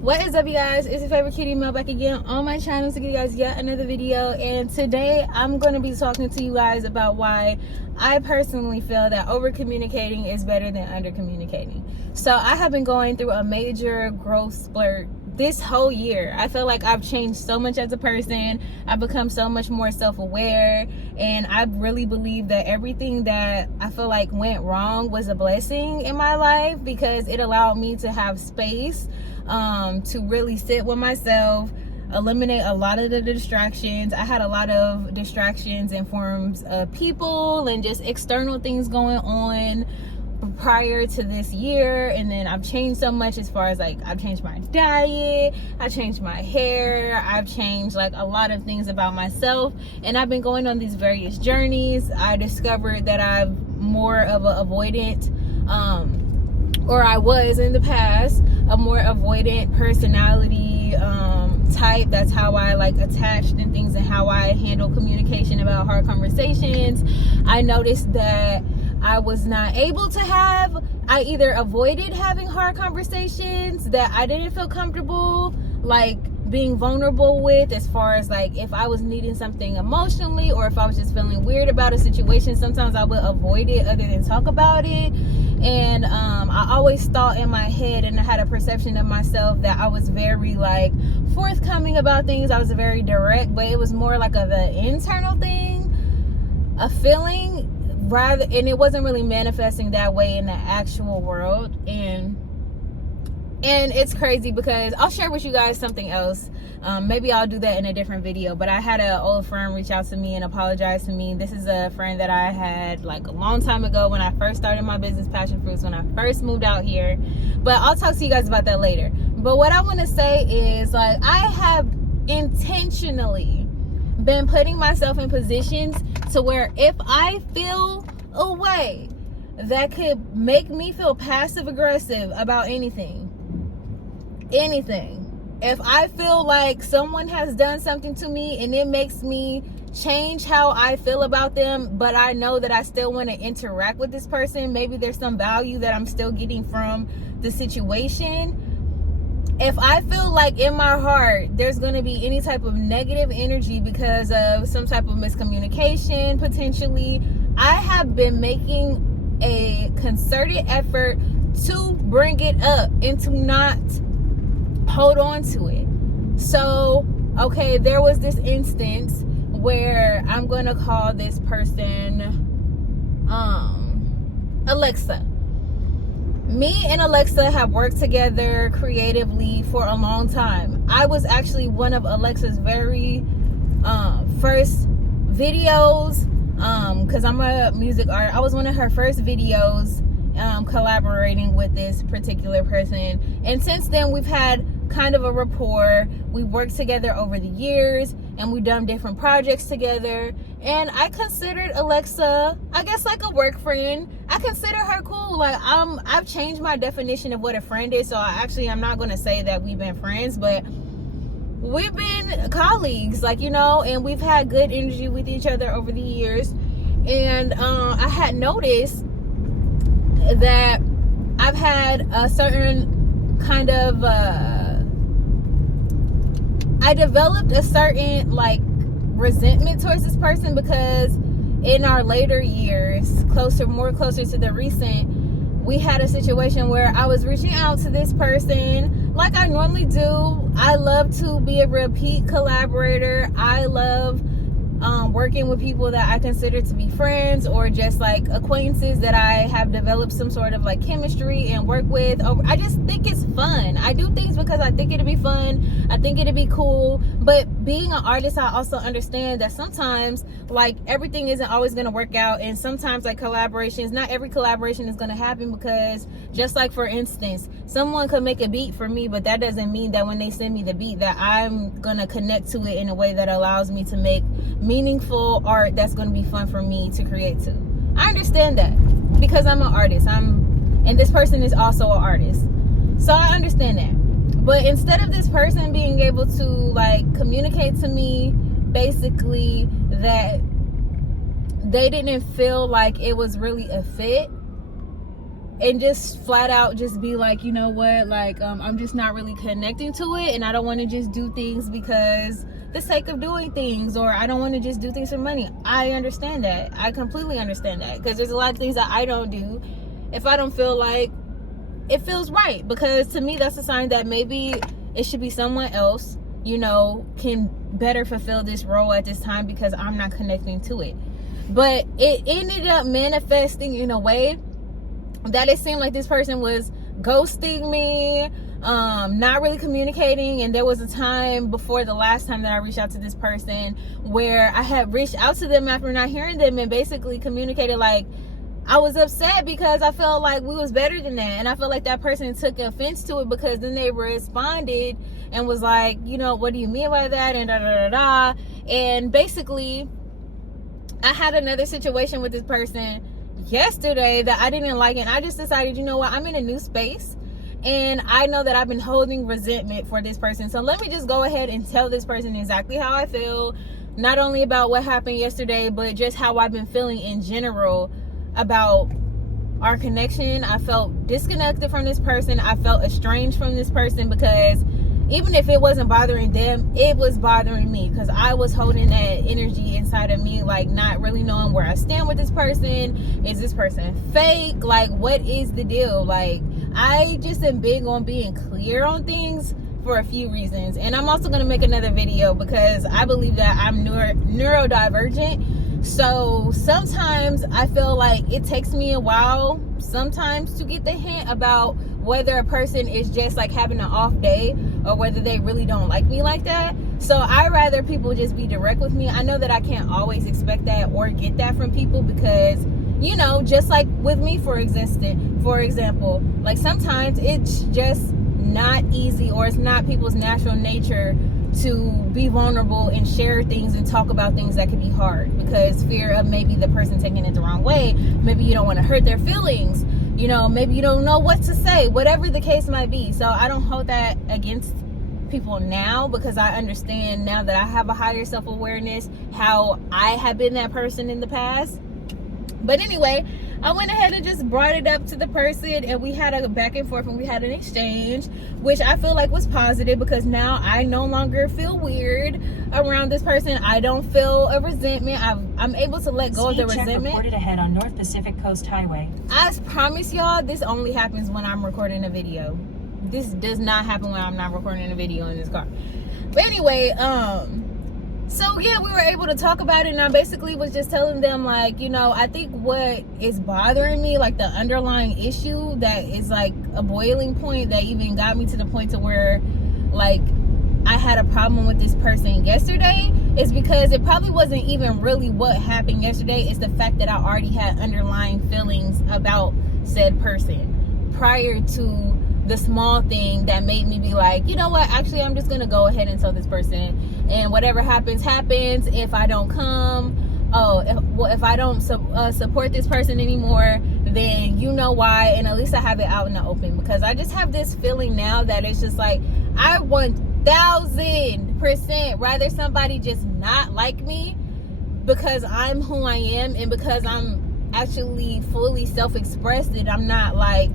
What is up, you guys? It's your favorite cutie Mel back again on my channel to give you guys yet another video. And today I'm going to be talking to you guys about why I personally feel that over communicating is better than under communicating. So I have been going through a major growth spurt this whole year. I feel like I've changed so much as a person. I've become so much more self-aware, and I really believe that everything that I feel like went wrong was a blessing in my life, because it allowed me to have space to really sit with myself, eliminate a lot of the distractions. I had a lot of distractions in forms of people and just external things going on prior to this year. And then I've changed so much, as far as like I've changed my diet, I changed my hair, I've changed like a lot of things about myself, and I've been going on these various journeys. I discovered that I'm more of an avoidant, or I was in the past a more avoidant personality type. That's how I like attached and things, and how I handle communication about hard conversations. I noticed that I was not able to I either avoided having hard conversations that I didn't feel comfortable like being vulnerable with, as far as like if I was needing something emotionally, or if I was just feeling weird about a situation. Sometimes I would avoid it other than talk about it. And I always thought in my head, and I had a perception of myself, that I was very like forthcoming about things. I was very direct, but it was more like an internal thing, a feeling, rather, and it wasn't really manifesting that way in the actual world. And it's crazy, because I'll share with you guys something else. Maybe I'll do that in a different video. But I had an old friend reach out to me and apologize to me. This is a friend that I had like a long time ago when I first started my business, Passion Fruits, when I first moved out here. But I'll talk to you guys about that later. But what I want to say is, like, I have intentionally been putting myself in positions to where if I feel a way that could make me feel passive aggressive about anything, if I feel like someone has done something to me and it makes me change how I feel about them, but I know that I still want to interact with this person, maybe there's some value that I'm still getting from the situation. If I feel like in my heart there's going to be any type of negative energy because of some type of miscommunication, potentially, I have been making a concerted effort to bring it up and to not hold on to it. So, okay, there was this instance where I'm going to call this person Alexa. Me and Alexa have worked together creatively for a long time. I was actually one of Alexa's very first videos, because I'm a music artist. I was one of her first videos collaborating with this particular person. And since then, we've had kind of a rapport. We worked together over the years, and we've done different projects together. And I considered Alexa, I guess, like a work friend. I consider her cool. Like, I've changed my definition of what a friend is. So I'm not going to say that we've been friends, but we've been colleagues, like, you know, and we've had good energy with each other over the years. And I had noticed that I've had a certain kind of I developed a certain like resentment towards this person, because in our later years, closer to the recent, we had a situation where I was reaching out to this person like I normally do. I love to be a repeat collaborator. I love working with people that I consider to be friends, or just like acquaintances that I have developed some sort of like chemistry and work with. I just think it's fun. I do things because I think it'd be fun. I think it'd be cool. But being an artist, I also understand that sometimes like everything isn't always going to work out, and sometimes like collaborations, not every collaboration is going to happen, because just like, for instance, someone could make a beat for me, but that doesn't mean that when they send me the beat that I'm going to connect to it in a way that allows me to make meaningful art that's going to be fun for me to create too. I understand that, because I'm an artist. And this person is also an artist. So I understand that. But instead of this person being able to like communicate to me basically that they didn't feel like it was really a fit, and just flat out just be like, you know what, like I'm just not really connecting to it, and I don't want to just do things because the sake of doing things, or I don't want to just do things for money. I understand that. I completely understand that, because there's a lot of things that I don't do if I don't feel like it feels right, because to me that's a sign that maybe it should be someone else, you know, can better fulfill this role at this time, because I'm not connecting to it. But it ended up manifesting in a way that it seemed like this person was ghosting me, not really communicating. And there was a time before the last time that I reached out to this person where I had reached out to them after not hearing them, and basically communicated like I was upset because I felt like we was better than that. And I feel like that person took offense to it, because then they responded and was like, you know, what do you mean by that, and da da da da. And basically I had another situation with this person yesterday that I didn't like, and I just decided, you know what, I'm in a new space, and I know that I've been holding resentment for this person, so let me just go ahead and tell this person exactly how I feel, not only about what happened yesterday, but just how I've been feeling in general about our connection. I felt disconnected from this person. I felt estranged from this person, because even if it wasn't bothering them, it was bothering me, because I was holding that energy inside of me, like not really knowing where I stand with this person. Is this person fake? Like, what is the deal? Like, I just am big on being clear on things for a few reasons. And I'm also going to make another video, because I believe that I'm neurodivergent. So sometimes I feel like it takes me a while sometimes to get the hint about whether a person is just like having an off day, or whether they really don't like me like that. So I rather people just be direct with me. I know that I can't always expect that or get that from people, because, you know, just like with me, for example, like sometimes it's just not easy, or it's not people's natural nature to be vulnerable and share things and talk about things that can be hard, because fear of maybe the person taking it the wrong way. Maybe you don't want to hurt their feelings, you know, maybe you don't know what to say, whatever the case might be. So I don't hold that against people now, because I understand now that I have a higher self-awareness how I have been that person in the past. But anyway, I went ahead and just brought it up to the person, and we had a back and forth, and we had an exchange, which I feel like was positive, because now I no longer feel weird around this person. I don't feel a resentment. I'm able to let go of the resentment. Reported ahead on North Pacific Coast Highway. I promise y'all, this only happens when I'm recording a video. This does not happen when I'm not recording a video in this car. But anyway, so yeah, we were able to talk about it, and I basically was just telling them, like, you know, I think what is bothering me, like the underlying issue that is like a boiling point that even got me to the point to where like I had a problem with this person yesterday, is because it probably wasn't even really what happened yesterday. It's the fact that I already had underlying feelings about said person prior to the small thing that made me be like, you know what, actually I'm just gonna go ahead and tell this person, and whatever happens. If I don't come, if I don't support this person anymore, then you know why, and at least I have it out in the open. Because I just have this feeling now that it's just like, I 1000% rather somebody just not like me because I'm who I am, and because I'm actually fully self-expressed, that I'm not like,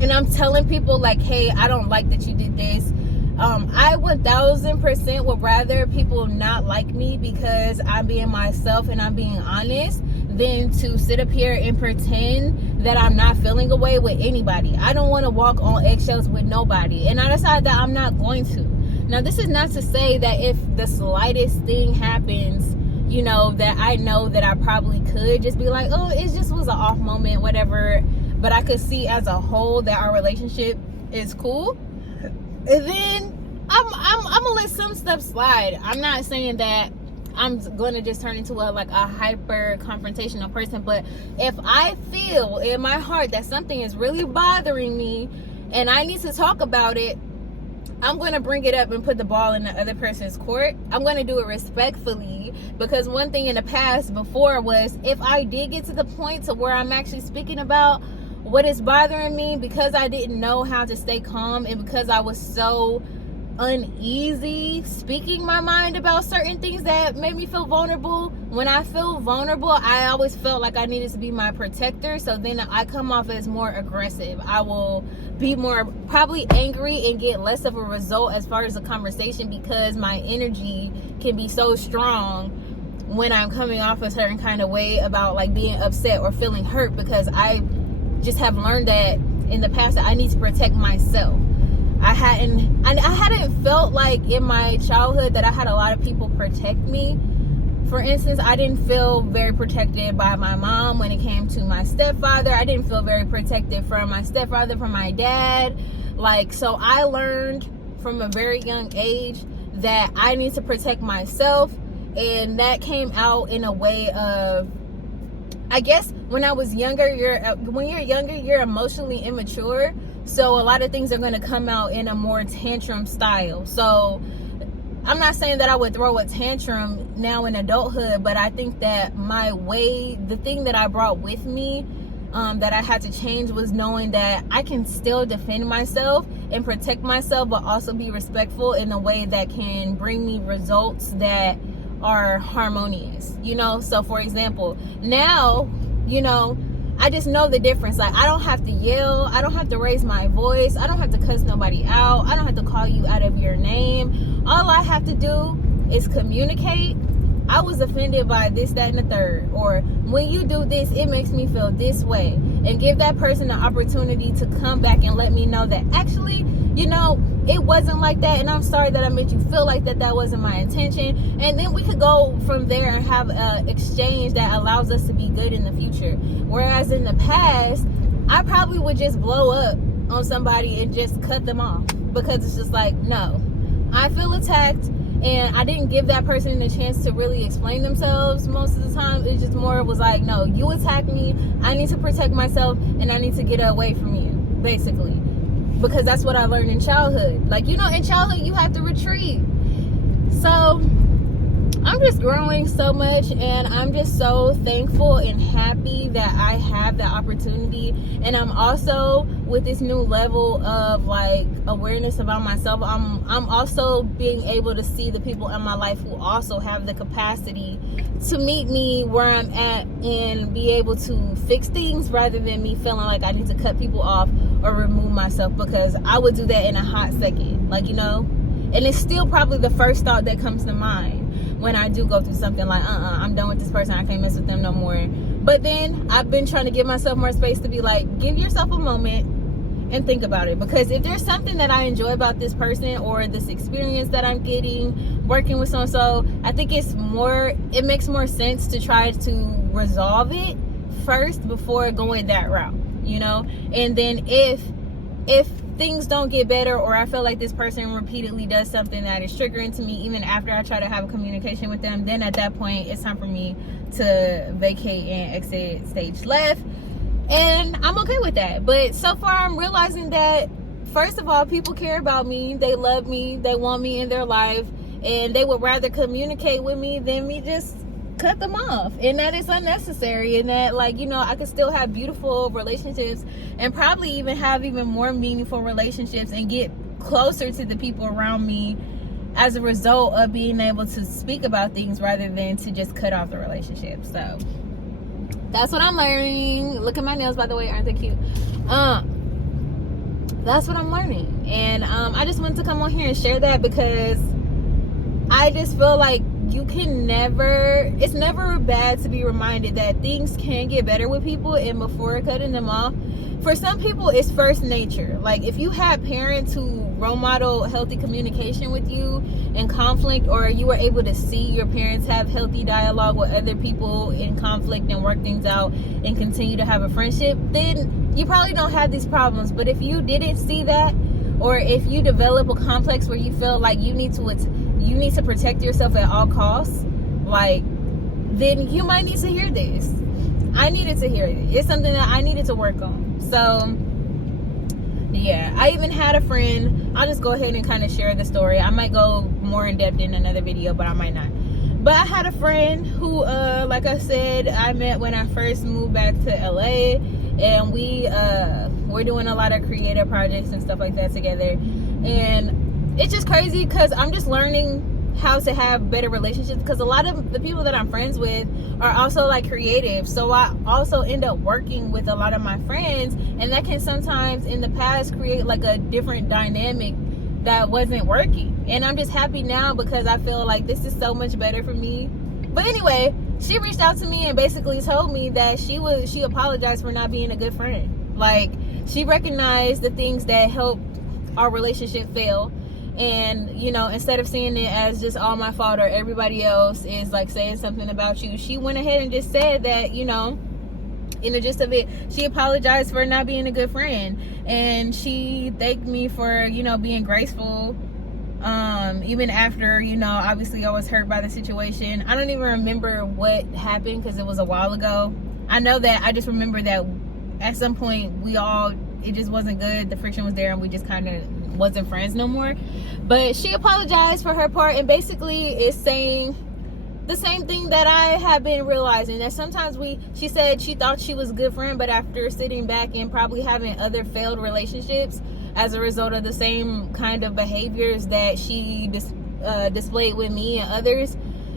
and I'm telling people like, hey, I don't like that you did this. I 1000% would rather people not like me because I'm being myself and I'm being honest, than to sit up here and pretend that I'm not feeling a way with anybody. I don't want to walk on eggshells with nobody, and I decided that I'm not going to. Now, this is not to say that if the slightest thing happens, you know, that I know that I probably could just be like, oh, it just was an off moment, whatever. But I could see as a whole that our relationship is cool, and then I'm gonna let some stuff slide. I'm not saying that I'm gonna just turn into a hyper confrontational person, but if I feel in my heart that something is really bothering me and I need to talk about it, I'm going to bring it up and put the ball in the other person's court. I'm going to do it respectfully, because one thing in the past before was, if I did get to the point to where I'm actually speaking about what is bothering me, because I didn't know how to stay calm, and because I was so uneasy speaking my mind about certain things that made me feel vulnerable. When I feel vulnerable, I always felt like I needed to be my protector, so then I come off as more aggressive. I will be more probably angry and get less of a result as far as the conversation, because my energy can be so strong when I'm coming off a certain kind of way about like being upset or feeling hurt, because I just have learned that in the past that I need to protect myself. I hadn't felt like in my childhood that I had a lot of people protect me. For instance, I didn't feel very protected by my mom when it came to my stepfather. I didn't feel very protected from my stepfather, from my dad. Like, so I learned from a very young age that I need to protect myself. And that came out in a way of, I guess when I was younger, when you're younger, you're emotionally immature. So a lot of things are going to come out in a more tantrum style. So I'm not saying that I would throw a tantrum now in adulthood, but I think that my way, the thing that I brought with me, that I had to change, was knowing that I can still defend myself and protect myself, but also be respectful in a way that can bring me results that are harmonious, you know? So for example, now, you know, I just know the difference. Like, I don't have to yell, I don't have to raise my voice, I don't have to cuss nobody out, I don't have to call you out of your name. All I have to do is communicate. I was offended by this, that, and the third, or when you do this, it makes me feel this way, and give that person the opportunity to come back and let me know that actually, you know, it wasn't like that, and I'm sorry that I made you feel like that wasn't my intention. And then we could go from there and have an exchange that allows us to be good in the future. Whereas in the past, I probably would just blow up on somebody and just cut them off, because it's just like, no, I feel attacked, and I didn't give that person a chance to really explain themselves most of the time. It just more was like, no, you attacked me, I need to protect myself, and I need to get away from you, basically. Because that's what I learned in childhood. Like, you know, in childhood, you have to retreat. So I'm just growing so much, and I'm just so thankful and happy that I have the opportunity. And I'm also, with this new level of like awareness about myself, I'm also being able to see the people in my life who also have the capacity to meet me where I'm at and be able to fix things, rather than me feeling like I need to cut people off or remove myself, because I would do that in a hot second, like, you know. And it's still probably the first thought that comes to mind when I do go through something like, I'm done with this person, I can't mess with them no more. But then I've been trying to give myself more space to be like, give yourself a moment and think about it. Because if there's something that I enjoy about this person or this experience that I'm getting working with so-and-so, I think it makes more sense to try to resolve it first before going that route, you know. And then if things don't get better, or I feel like this person repeatedly does something that is triggering to me even after I try to have a communication with them, then at that point it's time for me to vacate and exit stage left. And I'm okay with that. But so far I'm realizing that, first of all, people care about me, they love me, they want me in their life, and they would rather communicate with me than me just cut them off. And that is unnecessary, and that, like, you know, I could still have beautiful relationships and probably even have even more meaningful relationships and get closer to the people around me as a result of being able to speak about things rather than to just cut off the relationship. So that's what I'm learning. Look at my nails, by the way, aren't they cute? That's what I'm learning. And I just wanted to come on here and share that, because I just feel like it's never bad to be reminded that things can get better with people, and before cutting them off. For some people, it's first nature. Like, if you have parents who role model healthy communication with you in conflict, or you were able to see your parents have healthy dialogue with other people in conflict and work things out and continue to have a friendship, then you probably don't have these problems. But if you didn't see that, or if you develop a complex where you feel like you need to protect yourself at all costs, like, then you might need to hear this. I needed to hear it. It's something that I needed to work on. So yeah, I even had a friend, I'll just go ahead and kind of share the story. I might go more in depth in another video, but I might not. But I had a friend who, like I said, I met when I first moved back to LA, and we're doing a lot of creative projects and stuff like that together. And it's just crazy because I'm just learning how to have better relationships, because a lot of the people that I'm friends with are also like creative, so I also end up working with a lot of my friends, and that can sometimes in the past create like a different dynamic that wasn't working. And I'm just happy now because I feel like this is so much better for me. But anyway, she reached out to me and basically told me that she apologized for not being a good friend. Like, she recognized the things that helped our relationship fail, and you know, instead of seeing it as just all my fault or everybody else is like saying something about you, she went ahead and just said that, you know, in the gist of it, she apologized for not being a good friend, and she thanked me for, you know, being graceful, even after, you know, obviously I was hurt by the situation. I don't even remember what happened because it was a while ago. I know that I just remember that at some point it just wasn't good, the friction was there, and we just kind of wasn't friends no more. But she apologized for her part, and basically is saying the same thing that I have been realizing, that sometimes she said she thought she was a good friend, but after sitting back and probably having other failed relationships as a result of the same kind of behaviors that she displayed with me and others,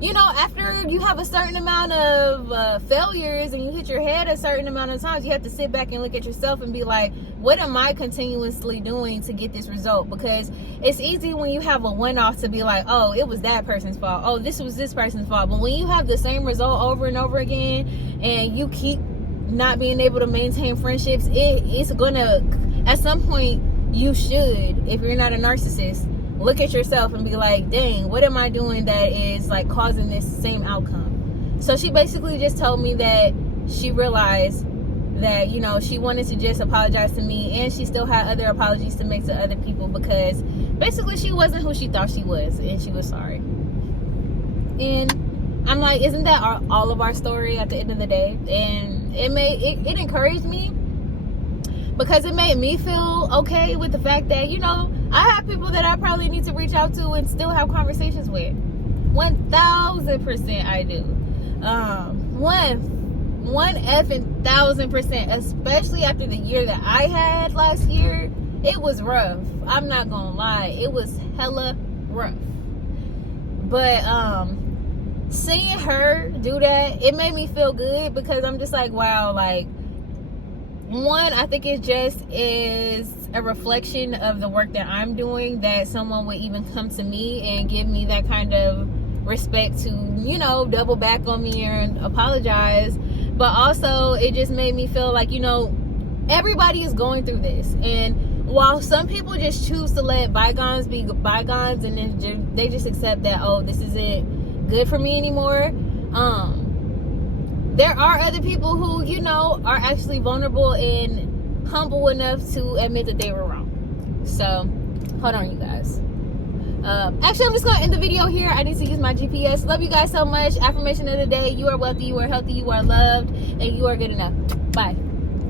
you know, after you have a certain amount of failures and you hit your head a certain amount of times, you have to sit back and look at yourself and be like, what am I continuously doing to get this result? Because it's easy when you have a one-off to be like, oh, it was that person's fault, oh, this was this person's fault. But when you have the same result over and over again, and you keep not being able to maintain friendships, it's gonna, at some point, you should, if you're not a narcissist, look at yourself and be like, dang, what am I doing that is like causing this same outcome? So she basically just told me that she realized that, you know, she wanted to just apologize to me, and she still had other apologies to make to other people, because basically she wasn't who she thought she was, and she was sorry. And I'm like, isn't that all of our story at the end of the day? And it encouraged me, because it made me feel okay with the fact that, you know, I have people that I probably need to reach out to and still have conversations with. 1000% I do. 1000%, especially after the year that I had last year. It was rough. I'm not gonna lie. It was hella rough. But seeing her do that, it made me feel good, because I'm just like, wow, like, one, I think it just is a reflection of the work that I'm doing, that someone would even come to me and give me that kind of respect to, you know, double back on me and apologize. But also, it just made me feel like, you know, everybody is going through this, and while some people just choose to let bygones be bygones, and then they just accept that, oh, this isn't good for me anymore, there are other people who, you know, are actually vulnerable and humble enough to admit that they were wrong. So, hold on, you guys. Actually, I'm just going to end the video here. I need to use my GPS. Love you guys so much. Affirmation of the day: you are wealthy, you are healthy, you are loved, and you are good enough. Bye.